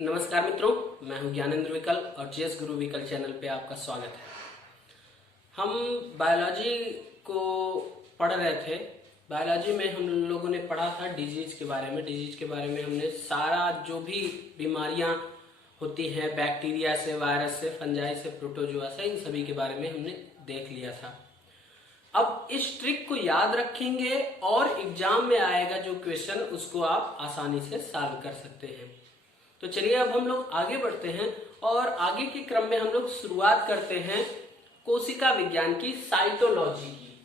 नमस्कार मित्रों, मैं हूं ज्ञानेंद्र विकल और जीएस गुरु विकल चैनल पे आपका स्वागत है। हम बायोलॉजी को पढ़ रहे थे। बायोलॉजी में हम लोगों ने पढ़ा था डिजीज के बारे में। डिजीज के बारे में हमने सारा जो भी बीमारियां होती हैं, बैक्टीरिया से, वायरस से, फंजाई से, प्रोटोजुआ से, इन सभी के बारे में हमने देख लिया था। अब इस ट्रिक को याद रखेंगे और एग्जाम में आएगा जो क्वेश्चन, उसको आप आसानी से सॉल्व कर सकते हैं। तो चलिए अब हम लोग आगे बढ़ते हैं और आगे के क्रम में हम लोग शुरुआत करते हैं कोशिका विज्ञान की, साइटोलॉजी की।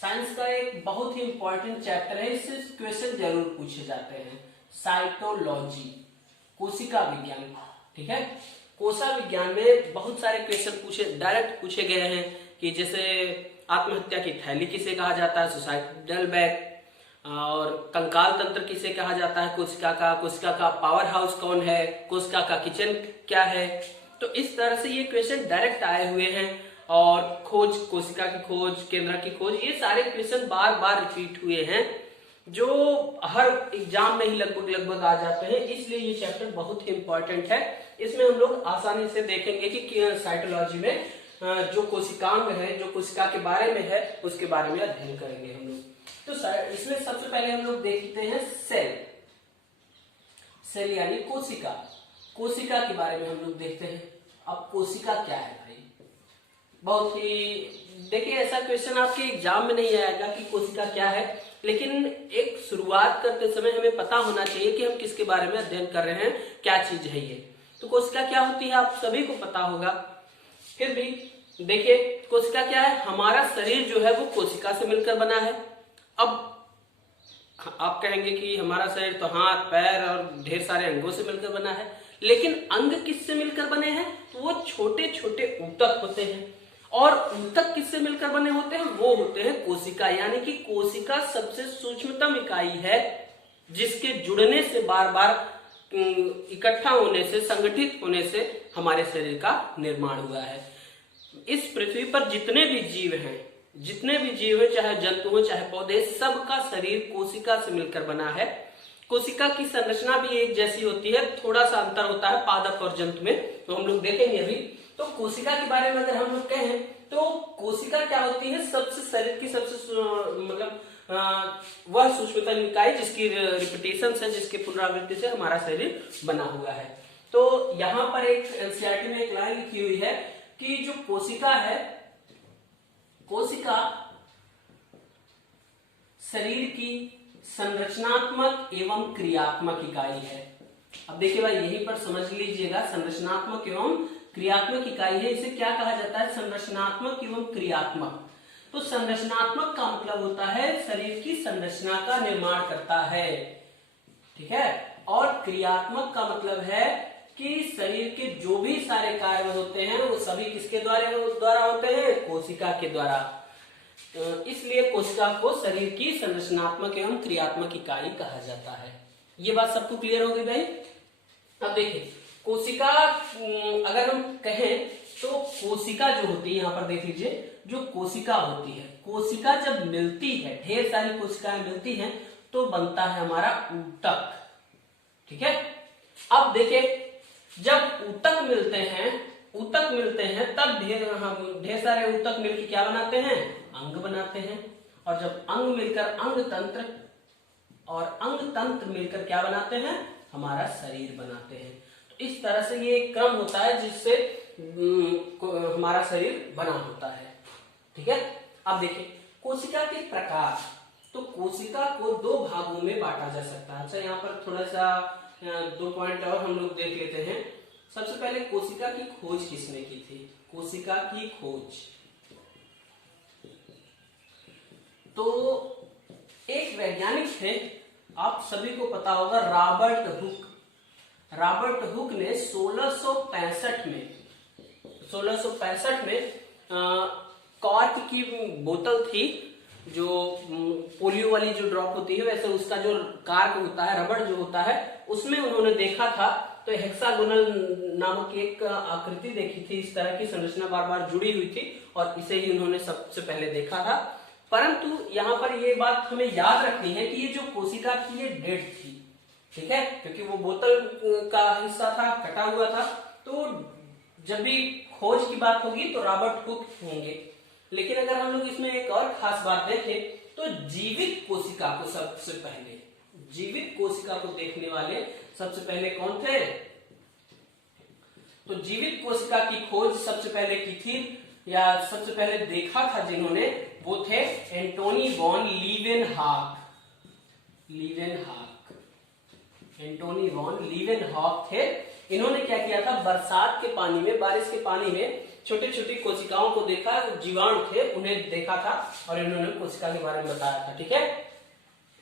साइंस का एक बहुत ही इंपॉर्टेंट चैप्टर है, इससे क्वेश्चन जरूर पूछे जाते हैं। साइटोलॉजी, कोशिका विज्ञान, ठीक है। कोशिका विज्ञान में बहुत सारे क्वेश्चन डायरेक्ट पूछे गए हैं कि जैसे आत्महत्या की थैली किसे कहा जाता है, सुसाइडल बैग, और कंकाल तंत्र किसे कहा जाता है, कोशिका का पावर हाउस कौन है, कोशिका का किचन क्या है। तो इस तरह से ये क्वेश्चन डायरेक्ट आए हुए हैं। और खोज, कोशिका की खोज, केंद्र की खोज, ये सारे क्वेश्चन बार बार रिपीट हुए हैं जो हर एग्जाम में ही लगभग आ जाते हैं। इसलिए ये चैप्टर बहुत ही इंपॉर्टेंट है। इसमें हम लोग आसानी से देखेंगे कि साइटोलॉजी में जो कोशिकांग है, जो कोशिका के बारे में है, उसके बारे में अध्ययन करेंगे हम लोग। तो इसमें सबसे पहले हम लोग देखते हैं सेल यानी कोशिका। कोशिका के बारे में हम लोग देखते हैं। अब कोशिका क्या है भाई, बहुत ही देखिए, ऐसा क्वेश्चन आपके एग्जाम में नहीं आएगा कि कोशिका क्या है, लेकिन एक शुरुआत करते समय हमें पता होना चाहिए कि हम किसके बारे में अध्ययन कर रहे हैं, क्या चीज है ये। तो कोशिका क्या होती है आप सभी को पता होगा, फिर भी देखिए कोशिका क्या है। हमारा शरीर जो है वो कोशिका से मिलकर बना है। अब आप कहेंगे कि हमारा शरीर तो हाथ, पैर और ढेर सारे अंगों से मिलकर बना है, लेकिन अंग किससे मिलकर बने हैं? तो वो छोटे छोटे ऊतक होते हैं। और ऊतक किससे मिलकर बने होते हैं? वो होते हैं कोशिका। यानी कि कोशिका सबसे सूक्ष्मतम इकाई है जिसके जुड़ने से, बार बार इकट्ठा होने से, संगठित होने से हमारे शरीर का निर्माण हुआ है। इस पृथ्वी पर जितने भी जीव हैं, चाहे जंतु हो चाहे पौधे, सबका शरीर कोशिका से मिलकर बना है। कोशिका की संरचना भी एक जैसी होती है, थोड़ा सा अंतर होता है पादप और जंतु में, तो हम लोग देखेंगे अभी। तो कोशिका के बारे में अगर हम लोग कहें तो कोशिका क्या होती है? शरीर की सबसे वह सूक्ष्मतम इकाई जिसकी रिपीटेशन से, जिसके पुनरावृत्ति से हमारा शरीर बना हुआ है। तो यहाँ पर एक एनसीईआरटी में एक लाइन लिखी हुई है कि जो कोशिका है, कोशिका शरीर की संरचनात्मक एवं क्रियात्मक इकाई है। अब देखिए भाई, यहीं पर समझ लीजिएगा, संरचनात्मक एवं क्रियात्मक इकाई है। इसे क्या कहा जाता है? संरचनात्मक एवं क्रियात्मक। तो संरचनात्मक का मतलब होता है शरीर की संरचना का निर्माण करता है, ठीक है। और क्रियात्मक का मतलब है कि शरीर के जो भी सारे कार्य होते हैं वो सभी किसके द्वारा होते हैं? कोशिका के द्वारा। इसलिए कोशिका को शरीर की संरचनात्मक एवं क्रियात्मक इकाई कहा जाता है। ये बात सबको क्लियर हो गई भाई? अब देखिए कोशिका, अगर हम कहें तो कोशिका जो होती है, यहां पर देख लीजिए, जो कोशिका होती है, कोशिका जब मिलती है, ढेर सारी कोशिकाएं मिलती हैं तो बनता है हमारा ऊतक, ठीक है। अब देखिए जब ऊतक मिलते हैं तब ढेर सारे ऊतक मिलकर क्या बनाते हैं? अंग बनाते हैं। और जब अंग मिलकर अंग तंत्र, और अंग तंत्र मिलकर क्या बनाते हैं? हमारा शरीर बनाते हैं। तो इस तरह से ये एक क्रम होता है जिससे हमारा शरीर बना होता है, ठीक है। अब देखिए कोशिका के प्रकार। तो कोशिका को दो भागों में बांटा जा सकता है। अच्छा, यहाँ पर थोड़ा सा 2 पॉइंट और हम लोग देख लेते हैं। सबसे पहले कोशिका की खोज किसने की थी? कोशिका की खोज तो एक वैज्ञानिक थे, आप सभी को पता होगा, रॉबर्ट हुक ने 1665 में कॉर्क की बोतल थी, जो पोलियो वाली जो ड्रॉप होती है, वैसे उसका जो कार्क होता है, रबड़ जो होता है, उसमें उन्होंने देखा था। तो हेक्सागोनल नामक एक आकृति देखी थी, इस तरह की संरचना बार बार जुड़ी हुई थी, और इसे ही उन्होंने सबसे पहले देखा था। परंतु यहाँ पर ये बात हमें याद रखनी है कि ये जो कोशिका थी ये डेड थी, ठीक है, क्योंकि वो बोतल का हिस्सा था, कटा हुआ था। तो जब भी खोज की बात होगी तो रॉबर्ट हुक होंगे। लेकिन अगर हम लोग इसमें एक और खास बात देखें तो जीवित कोशिका को सबसे पहले, जीवित कोशिका को देखने वाले सबसे पहले कौन थे? तो जीवित कोशिका की खोज सबसे पहले की थी या सबसे पहले देखा था जिन्होंने, वो थे Antony von Leeuwenhoek. Antony von Leeuwenhoek थे। इन्होंने क्या किया था, बरसात के पानी में, बारिश के पानी में छोटी छोटी कोशिकाओं को देखा, जीवाणु थे उन्हें देखा था और इन्होंने कोशिका के बारे में बताया था। ठीक है,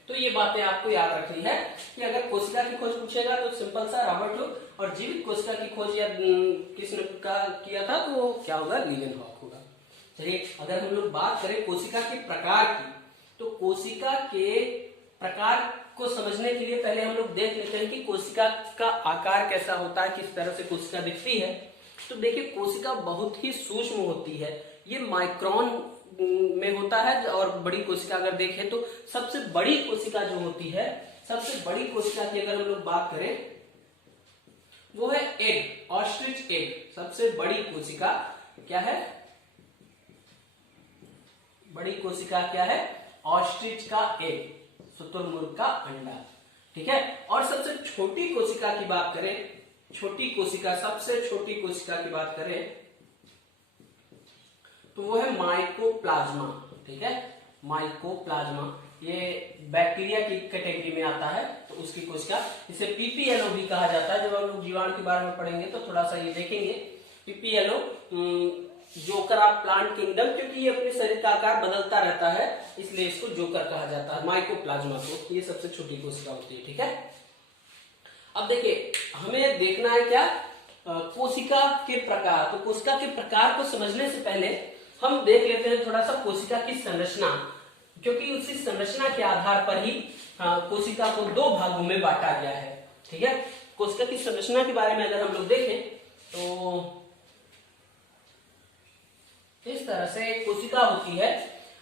तो ये बातें आपको याद रखनी है कि अगर कोशिका की खोज पूछेगा तो सिंपल सा रॉबर्ट हुक, और जीवित कोशिका की खोज या किसने किया था तो वो क्या होगा, लीवेनहॉक होगा। चलिए, अगर हम लोग बात करें कोशिका के प्रकार की, तो कोशिका के प्रकार को समझने के लिए पहले हम लोग देख लेते हैं कि कोशिका का आकार कैसा होता है, किस तरह से कोशिका दिखती है। तो देखिए, कोशिका बहुत ही सूक्ष्म होती है, ये माइक्रोन में होता है। और बड़ी कोशिका अगर देखें तो सबसे बड़ी कोशिका जो होती है, सबसे बड़ी कोशिका की अगर हम लोग बात करें वो है एग, ऑस्ट्रिच एग। सबसे बड़ी कोशिका क्या है? बड़ी कोशिका क्या है? ऑस्ट्रिच का एग, शुतुरमुर्ग का अंडा। ठीक है, और सबसे छोटी कोशिका की बात करें, छोटी कोशिका, सबसे छोटी कोशिका की बात करें तो वो है माइकोप्लाज्मा। ठीक है, माइकोप्लाज्मा ये बैक्टीरिया की कैटेगरी में आता है, तो उसकी कोशिका, इसे पीपीएलओ भी कहा जाता है। जब हम लोग जीवाणु के बारे में पढ़ेंगे तो थोड़ा सा ये देखेंगे। PPLO, joker of plant kingdom, क्योंकि ये अपने शरीर का आकार बदलता रहता है, इसलिए इसको जोकर कहा जाता है, माइकोप्लाज्मा को। ये सबसे छोटी कोशिका होती है। ठीक है, अब देखिए, हमें देखना है क्या, कोशिका के प्रकार। तो कोशिका के प्रकार को समझने से पहले हम देख लेते हैं थोड़ा सा कोशिका की संरचना, क्योंकि उसी संरचना के आधार पर ही कोशिका को दो भागों में बांटा गया है। ठीक है, कोशिका की संरचना के बारे में अगर हम लोग देखें तो इस तरह से कोशिका होती है।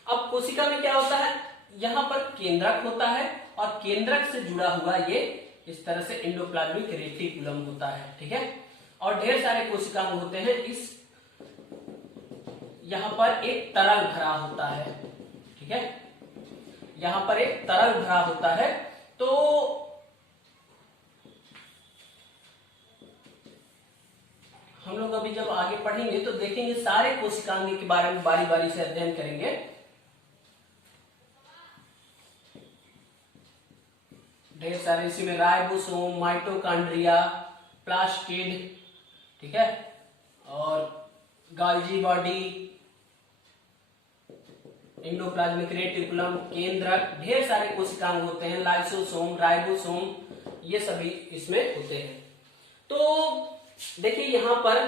अब कोशिका में क्या होता है, यहां पर केंद्रक होता है और केंद्रक से जुड़ा हुआ ये इस तरह से एंडोप्लाज्मिक रेटिकुलम होता है। ठीक है, और ढेर सारे कोशिकांग होते हैं। इस यहां पर एक तरल भरा होता है। ठीक है, यहां पर एक तरल भरा होता है। तो हम लोग अभी जब आगे पढ़ेंगे तो देखेंगे, सारे कोशिकांग के बारे में बारी बारी से अध्ययन करेंगे। ढेर सारे इसी में राइबोसोम, माइटोकॉन्ड्रिया, प्लास्टिड, ठीक है, और गाल्जी बॉडी, एंडोप्लाज्मिक रेटिकुलम, केंद्रक, ढेर सारे कोशिकांग होते हैं, लाइसोसोम, राइबोसोम, ये सभी इसमें होते हैं। तो देखिए, यहां पर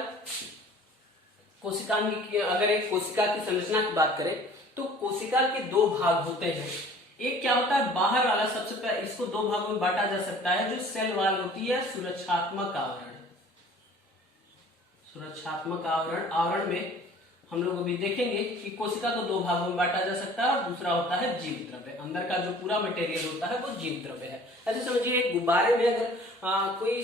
कोशिकांग की, अगर एक कोशिका की संरचना की बात करें तो कोशिका के दो भाग होते हैं। एक क्या होता है, बाहर वाला, सबसे पहले इसको दो भागों में बांटा जा सकता है, जो सेल वॉल होती है, सुरक्षात्मक आवरण। सुरक्षात्मक आवरण में हम लोग अभी देखेंगे कि कोशिका को दो भागों में बांटा जा सकता है, और दूसरा होता है जीव द्रव्य। अंदर का जो पूरा मटेरियल होता है वो जीव द्रव्य है। ऐसे समझिए, एक गुब्बारे में अगर कोई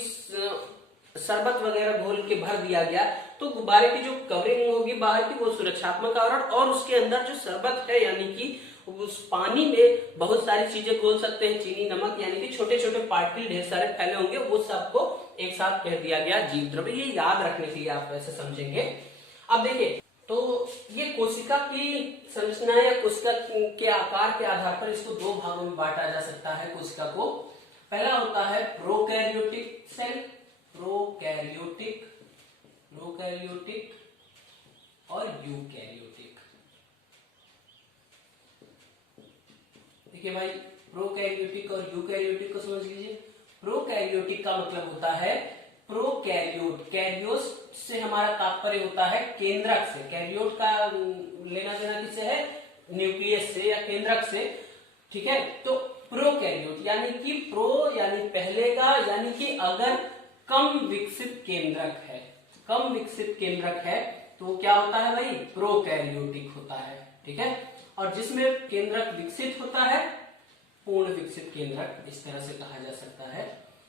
शरबत वगैरह घोल के भर दिया गया तो गुब्बारे की जो कवरिंग होगी बाहर की, वो सुरक्षात्मक आवरण, और उसके अंदर जो शरबत है, यानी कि उस पानी में बहुत सारी चीजें घोल सकते हैं, चीनी, नमक, यानी कि छोटे छोटे पार्टिकल ढेर सारे फैले होंगे, वो सबको एक साथ कह दिया गया जीव द्रव्य। ये याद रखने के लिए आप ऐसे समझेंगे। अब देखिए, तो ये कोशिका की संरचना या कोशिका के आकार के आधार पर इसको दो भागों में बांटा जा सकता है कोशिका को। पहला होता है प्रोकैरियोटिक सेल, प्रोकैरियोटिक और यूकैरियोटिक। देखिए भाई, प्रोकैरियोटिक और यूकैरियोटिक को समझ लीजिए। प्रोकैरियोटिक का मतलब होता है प्रोकैरियोट, कैरियोस से हमारा तात्पर्य होता है केंद्रक से। कैरियोट का लेना देना किससे है, न्यूक्लियस से या केंद्रक से। ठीक है, तो प्रोकैरियोट यानी कि प्रो यानी पहले का, यानी कि अगर कम विकसित केंद्रक है, कम विकसित केंद्रक है तो क्या होता है भाई, प्रोकैरियोटिक होता है। ठीक है, और जिसमें केंद्रक विकसित होता है, पूर्ण विकसित केंद्रक, इस तरह से कहा जा सकता है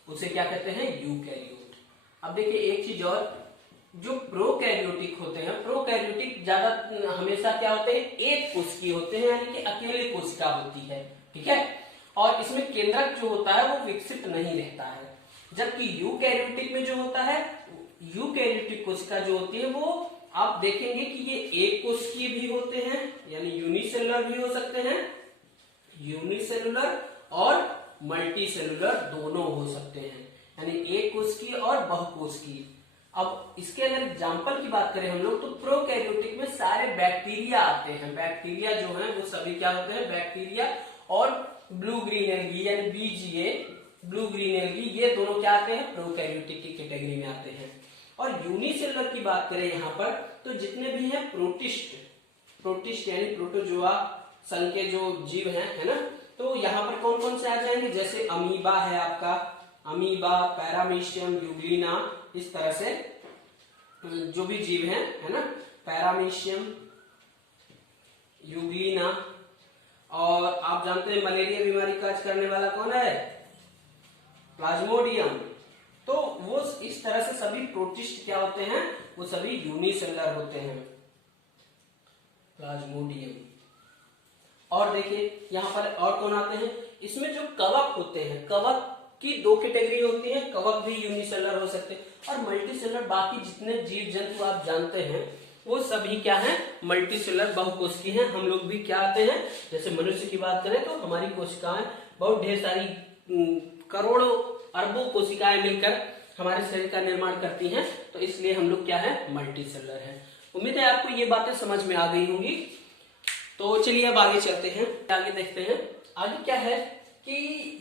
उसे क्या कहते हैं, यूकैरियोट। अब देखिए एक चीज और, जो प्रोकैरियोटिक होते हैं, प्रोकैरियोटिक ज्यादा हमेशा क्या होते हैं, एक कोशिकीय होते हैं, यानी कि अकेले कोशिका होती है, ठीक है। और इसमें केंद्रक जो होता है वो विकसित नहीं रहता है, जबकि यूकैरियोटिक में जो होता है, यूकैरियोटिक कोशिका जो होती है वो आप देखेंगे कि ये एक कोशिकीय भी होते हैं, यानी यूनिसेलुलर भी हो सकते हैं, यूनिसेलुलर और मल्टीसेलुलर दोनों हो सकते हैं, यानी एक कोशिकीय और बहुकोशिकीय। अब इसके अगर एग्जाम्पल की बात करें हम लोग, तो प्रोकैरियोटिक में सारे बैक्टीरिया आते हैं। बैक्टीरिया जो हैं वो सभी क्या होते हैं, बैक्टीरिया और ब्लू ग्रीन एल्गी यानी बीजीए, ब्लू ग्रीन एल्गी, ये दोनों क्या आते हैं, प्रोकैरियोटिक की कैटेगरी में आते हैं। और यूनिसेलुलर की बात करें यहाँ पर, तो जितने भी हैं प्रोटिस्ट यानी प्रोटोजोआ संघ के जो जीव हैं, है ना, तो यहाँ पर कौन कौन से आ जाएंगे, जैसे अमीबा है आपका, अमीबा, पैरामीशियम, यूग्लिना, इस तरह से जो भी जीव हैं, है ना, पैरामीशियम, यूग्लिना। और आप जानते हैं मलेरिया बीमारी काज करने वाला कौन है, प्लाज्मोडियम। तो वो इस तरह से सभी प्रोटिस्ट क्या होते हैं, वो सभी यूनिसेलुलर होते हैं, प्लाज्मोडियम। और देखिए यहाँ पर और कौन आते हैं, इसमें जो कवक होते हैं, कवक की दो कैटेगरी होती है, कवक भी यूनिसेलुलर हो सकते हैं और मल्टीसेलुलर। बाकी जितने जीव जंतु आप जानते हैं वो सभी क्या है, मल्टीसेलुलर बहुकोशिकीय हैं। हम लोग भी क्या आते हैं, जैसे मनुष्य की बात करें तो हमारी कोशिकाएं बहुत ढेर सारी करोड़ों अरबों कोशिकाएं मिलकर हमारे शरीर का निर्माण करती हैं, तो इसलिए हम लोग क्या है, मल्टीसेलुलर है। उम्मीद है आपको ये बातें समझ में आ गई होंगी। तो चलिए अब आगे चलते हैं, आगे देखते हैं आगे क्या है कि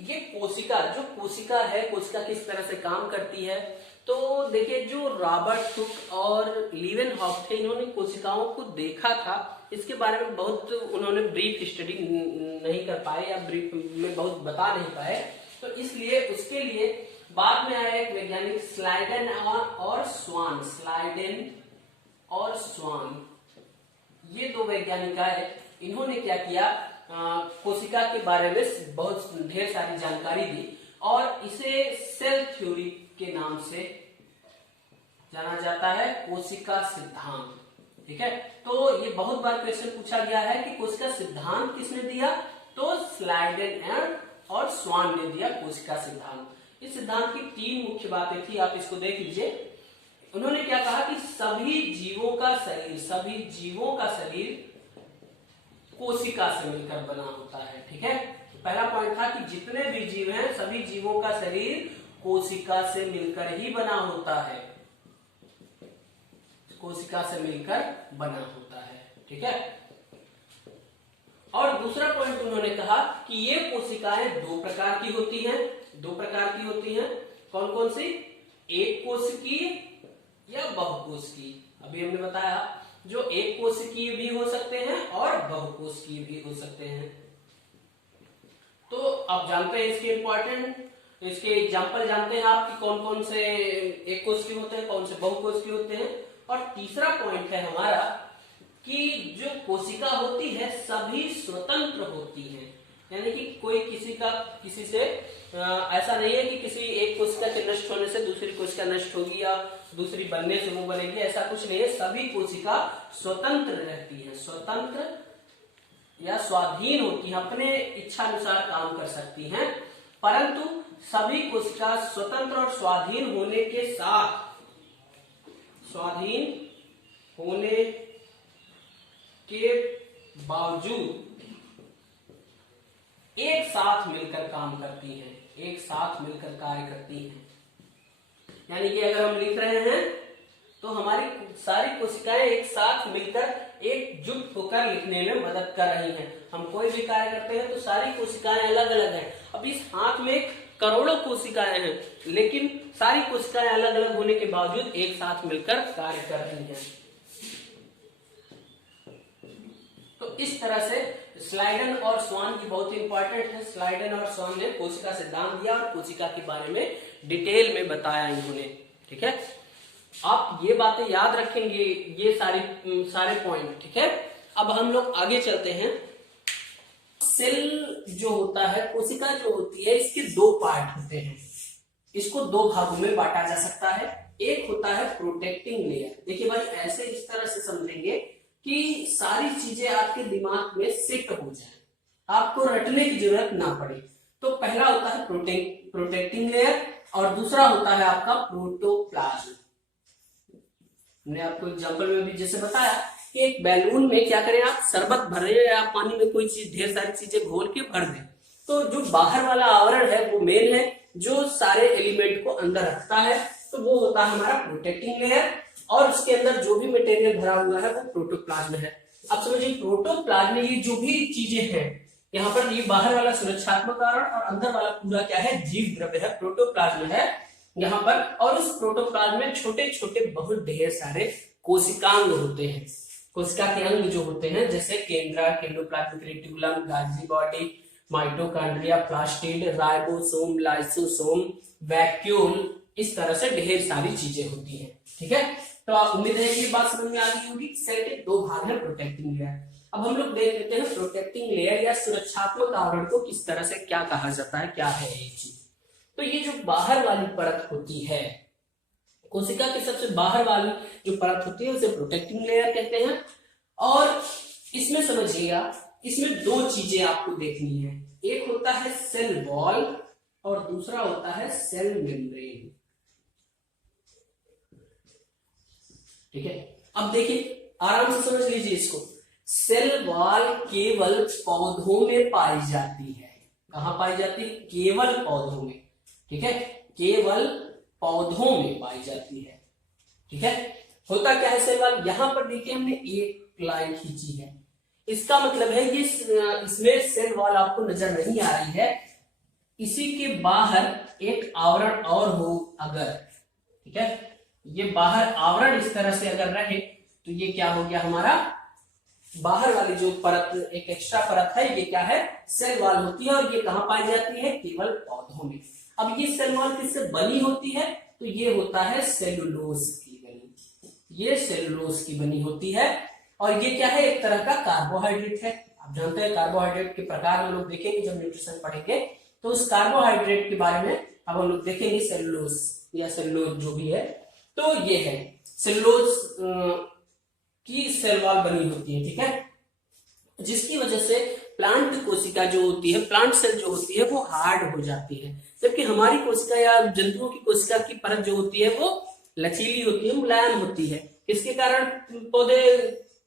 ये कोशिका, जो कोशिका है, कोशिका किस तरह से काम करती है। तो देखिए जो रॉबर्ट हुक और लीवेनहॉफ थे, इन्होंने कोशिकाओं को देखा था, इसके बारे में बहुत उन्होंने ब्रीफ स्टडी नहीं कर पाए या ब्रीफ में बहुत बता नहीं पाए, तो इसलिए उसके लिए बाद में आया एक वैज्ञानिक स्लाइडेन और स्वान, स्लाइडेन और स्वान, ये दो वैज्ञानिक आए। इन्होंने क्या किया, कोशिका के बारे में बहुत ढेर सारी जानकारी दी और इसे सेल थ्योरी के नाम से जाना जाता है, कोशिका सिद्धांत, ठीक है। तो ये बहुत बार क्वेश्चन पूछा गया है कि कोशिका सिद्धांत किसने दिया, तो स्लाइडेन और स्वान ने दिया कोशिका सिद्धांत। इस सिद्धांत की तीन मुख्य बातें थी, आप इसको देख लीजिए। उन्होंने क्या कहा कि सभी जीवों का शरीर कोशिका से मिलकर बना होता है, ठीक है। तो पहला पॉइंट था कि जितने भी जीव हैं, सभी जीवों का शरीर कोशिका से मिलकर ही बना होता है, कोशिका से मिलकर बना होता है, ठीक है। और दूसरा पॉइंट उन्होंने कहा कि ये कोशिकाएं दो प्रकार की होती हैं, कौन कौन सी, एक कोशिकीय या बहुकोशिकीय। अभी हमने बताया जो एक कोशिकीय भी हो सकते हैं और बहुकोशिकीय भी हो सकते हैं। तो आप जानते हैं इसके एग्जाम्पल जानते हैं आप कि कौन कौन से एक कोशिकीय होते हैं, कौन से बहुकोशिकीय होते हैं। और तीसरा पॉइंट है हमारा कि जो कोशिका होती है सभी स्वतंत्र होती है, यानी कि कोई किसी से ऐसा नहीं है कि किसी एक कोशिका के नष्ट होने से दूसरी कोशिका नष्ट होगी या दूसरी बनने से वो बनेगी, ऐसा कुछ नहीं है। सभी कोशिका स्वतंत्र रहती है, स्वतंत्र या स्वाधीन होती है, अपने इच्छा अनुसार काम कर सकती हैं। परंतु सभी कोशिका स्वतंत्र और स्वाधीन होने के बावजूद एक साथ मिलकर काम करती हैं, एक साथ मिलकर कार्य करती हैं। यानी कि अगर हम लिख रहे हैं तो हमारी सारी कोशिकाएं एक साथ मिलकर एकजुट होकर लिखने में मदद कर रही हैं। हम कोई भी कार्य करते हैं तो सारी कोशिकाएं अलग अलग हैं। अब इस हाथ में करोड़ों कोशिकाएं हैं, लेकिन सारी कोशिकाएं अलग अलग होने के बावजूद एक साथ मिलकर कार्य कर रही हैं। तो इस तरह से स्लाइडेन और स्वान की बहुत इंपॉर्टेंट है। स्लाइडेन और स्वान ने कोशिका सिद्धांत दिया और कोशिका के बारे में डिटेल में बताया इन्होंने, ठीक है। आप ये बातें याद रखेंगे, ये सारे पॉइंट, ठीक है। अब हम लोग आगे चलते हैं। सेल जो होता है, कोशिका जो होती है, इसके दो पार्ट होते हैं, इसको दो भागों में बांटा जा सकता है। एक होता है प्रोटेक्टिंग लेयर। देखिए भाई, ऐसे इस तरह से समझेंगे कि सारी चीजें आपके दिमाग में सेट हो जाए, आपको रटने की जरूरत ना पड़े। तो पहला होता है प्रोटेक्टिंग लेयर और दूसरा होता है आपका प्रोटोप्लाज्म। हमने आपको एग्जांपल में भी जैसे बताया कि एक बैलून में क्या करें, आप शरबत भर रहे हैं या पानी में कोई चीज, ढेर सारी चीजें घोल के भर दें, तो जो बाहर वाला आवरण है वो मेन है, जो सारे एलिमेंट को अंदर रखता है, तो वो होता है हमारा प्रोटेक्टिंग लेयर। और उसके अंदर जो भी मटेरियल भरा हुआ है वो प्रोटोप्लाज्म है। अब समझिए, प्रोटोप्लाज्म में ये जो भी चीजें हैं, यहाँ पर ये बाहर वाला सुरक्षात्मक आवरण और अंदर वाला पूरा क्या है, जीव द्रव्य है, प्रोटोप्लाज्म है यहाँ पर। और उस प्रोटोप्लाज्म में छोटे छोटे बहुत ढेर सारे कोशिकांग होते हैं। कोशिका के अंग जो होते हैं, जैसे केंद्रा, endoplasmic reticulum, Golgi body, mitochondria, plastid, ribosome, lysosome, vacuole, इस तरह से ढेर सारी चीजें होती हैं। ठीक है, तो आप उम्मीद है कि ये बात समझ में आ गई होगी। सेल के दो भाग हैं, प्रोटेक्टिंग लेयर। अब हम लोग देख लेते हैं प्रोटेक्टिंग लेयर या सुरक्षात्मक आवरण को किस तरह से क्या कहा जाता है, क्या है ये चीज। तो ये जो बाहर वाली परत होती है, कोशिका की सबसे बाहर वाली जो परत होती है उसे प्रोटेक्टिंग लेयर कहते हैं। और इसमें समझिएगा, इसमें दो चीजें आपको देखनी है, एक होता है सेल वॉल और दूसरा होता है सेल मेम्ब्रेन। ठीक है, अब देखिए आराम से समझ लीजिए इसको। सेल वॉल केवल पौधों में पाई जाती है। कहां पाई जाती है? केवल पौधों में। ठीक है, केवल पौधों में पाई जाती है। ठीक है, होता क्या है सेल वॉल, यहां पर देखिए हमने एक लाइन खींची है, इसका मतलब है ये इसमें सेल वॉल आपको नजर नहीं आ रही है, इसी के बाहर एक आवरण और हो अगर, ठीक है, ये बाहर आवरण इस तरह से अगर रहे तो ये क्या हो गया, हमारा बाहर वाली जो परत, एक एक्स्ट्रा परत है, ये क्या है, सेल वॉल होती है। और ये कहां पाई जाती है? केवल पौधों में। अब ये सेल वॉल किससे बनी होती है? तो ये होता है सेलुलोज की बनी, ये सेलुलोज की बनी होती है। और ये क्या है, एक तरह का कार्बोहाइड्रेट है। आप जानते हैं कार्बोहाइड्रेट के प्रकार हम लोग देखेंगे जब न्यूट्रिशन पढ़ेंगे, तो उस कार्बोहाइड्रेट के बारे में अब हम लोग देखेंगे, सेलुलोज या सेलुलोज जो भी है। तो ये है सेलुलोज की सेल वॉल बनी होती है। ठीक है, जिसकी वजह से प्लांट कोशिका जो होती है, प्लांट सेल जो होती है वो हार्ड हो जाती है, जबकि हमारी कोशिका या जंतुओं की कोशिका की परत जो होती है वो लचीली होती है, मुलायम होती है। इसके कारण पौधे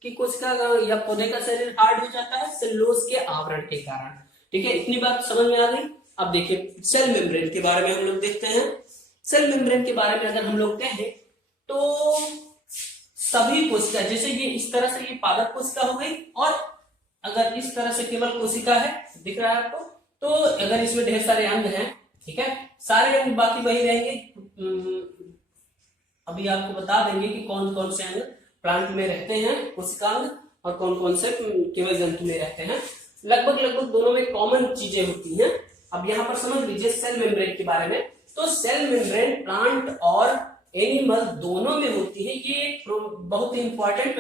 की कोशिका या पौधे का शरीर हार्ड हो जाता है सेलुलोज के आवरण के कारण। ठीक है, इतनी बात समझ में आ गई। अब देखिए सेल मेम्ब्रेन के बारे में हम लोग देखते हैं। सेल मेम्ब्रेन के बारे में अगर हम लोग कहें तो सभी कोशिका, जैसे ये इस तरह से ये पादप कोशिका हो गई, और अगर इस तरह से केवल कोशिका है, दिख रहा है आपको, तो अगर इसमें ढेर सारे अंग हैं, ठीक है, सारे अंग बाकी वही रहेंगे। अभी आपको बता देंगे कि कौन कौन से अंग प्लांट में रहते हैं, कोशिकांग, और कौन कौन से केवल जंतु में रहते हैं। लगभग दोनों में कॉमन चीजें होती हैं। अब यहाँ पर समझ लीजिए सेल मेम्ब्रेन के बारे में। तो सेल मेम्ब्रेन प्लांट और एनिमल दोनों में होती है। ये बहुत ही इंपॉर्टेंट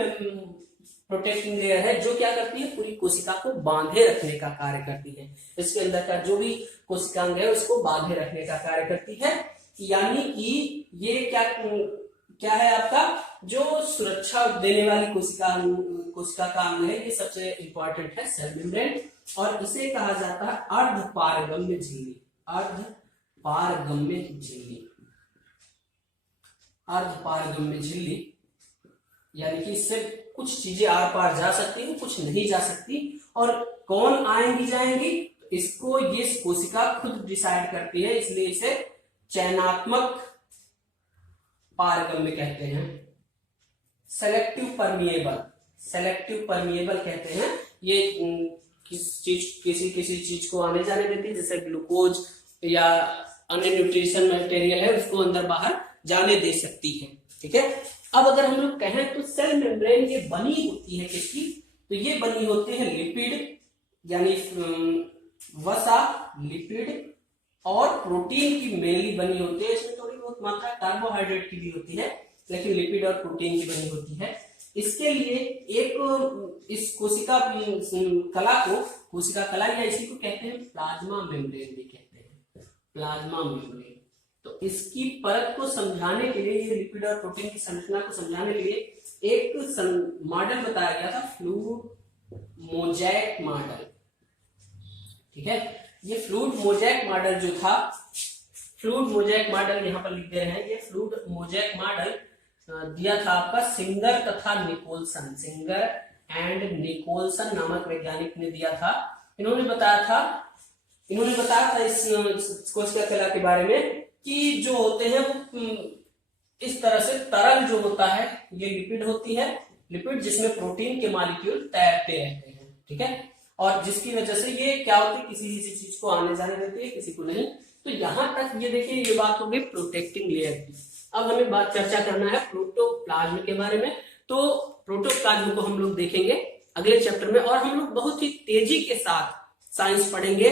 प्रोटेक्टिंग लेयर है, जो क्या करती है, पूरी कोशिका को बांधे रखने का कार्य करती है। इसके अंदर का जो भी कोशिकांग है उसको बांधे रखने का कार्य करती है। यानी कि ये क्या है आपका, जो सुरक्षा देने वाली कोशिका का अंग है, ये सबसे इंपॉर्टेंट है सेल मेम्ब्रेन। और इसे कहा जाता है अर्धपारगम्य झिल्ली। अर्धपारगम्य झिल्ली, अर्धपारगम्य झिल्ली, यानी कि इससे कुछ चीजें आर पार जा सकती है, कुछ नहीं जा सकती। और कौन आएंगी जाएंगी, इसको ये कोशिका खुद डिसाइड करती है, इसलिए इसे चयनात्मक पारगम्य कहते हैं। सेलेक्टिव परमिएबल, सेलेक्टिव परमिएबल कहते हैं। ये किसी चीज को आने जाने देती है, जैसे ग्लूकोज या अन्य न्यूट्रिशन मटेरियल है उसको अंदर बाहर जाने दे सकती है। ठीक है, अब अगर हम लोग कहें तो सेल मेम्ब्रेन ये बनी होती है किसकी, तो ये बनी होती है लिपिड, यानी वसा, लिपिड और प्रोटीन की मेनली बनी होती है। इसमें थोड़ी बहुत मात्रा कार्बोहाइड्रेट की भी होती है, लेकिन लिपिड और प्रोटीन की बनी होती है। इसके लिए एक इस कोशिका कला को, कोशिका कला या इसी को कहते हैं प्लाज्मा मेम्ब्रेन भी कहते हैं, प्लाज्मा मेम्ब्रेन। तो इसकी परत को समझाने के लिए, ये लिपिड और प्रोटीन की संरचना को समझाने के लिए एक मॉडल बताया गया था, फ्लूइड मोज़ेक मॉडल। ठीक है, ये फ्लूइड मोज़ेक मॉडल जो था, फ्लूइड मोज़ेक मॉडल यहाँ पर लिख दे रहे हैं, ये फ्लूइड मोज़ेक मॉडल दिया था आपका सिंगर तथा निकोलसन, सिंगर एंड निकोलसन नामक वैज्ञानिक ने दिया था। इन्होंने बताया था इस कोशिका कला के बारे में कि जो होते हैं वो इस तरह से तरल जो होता है ये लिपिड होती है, लिपिड जिसमें प्रोटीन के मॉलिक्यूल तैरते रहते हैं। ठीक है, और जिसकी वजह से ये क्या होती है, किसी चीज को आने जाने देती है, किसी को नहीं। तो यहां तक ये देखिए, ये बात हो गई प्रोटेक्टिंग लेयर की। अब हमें बात चर्चा करना है प्रोटोप्लाज्म के बारे में। तो प्रोटोप्लाज्म को हम लोग देखेंगे अगले चैप्टर में, और हम लोग बहुत ही तेजी के साथ साइंस पढ़ेंगे,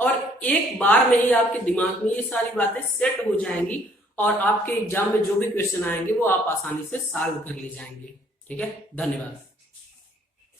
और एक बार में ही आपके दिमाग में ये सारी बातें सेट हो जाएंगी, और आपके एग्जाम में जो भी क्वेश्चन आएंगे वो आप आसानी से सॉल्व कर ले जाएंगे। ठीक है, धन्यवाद।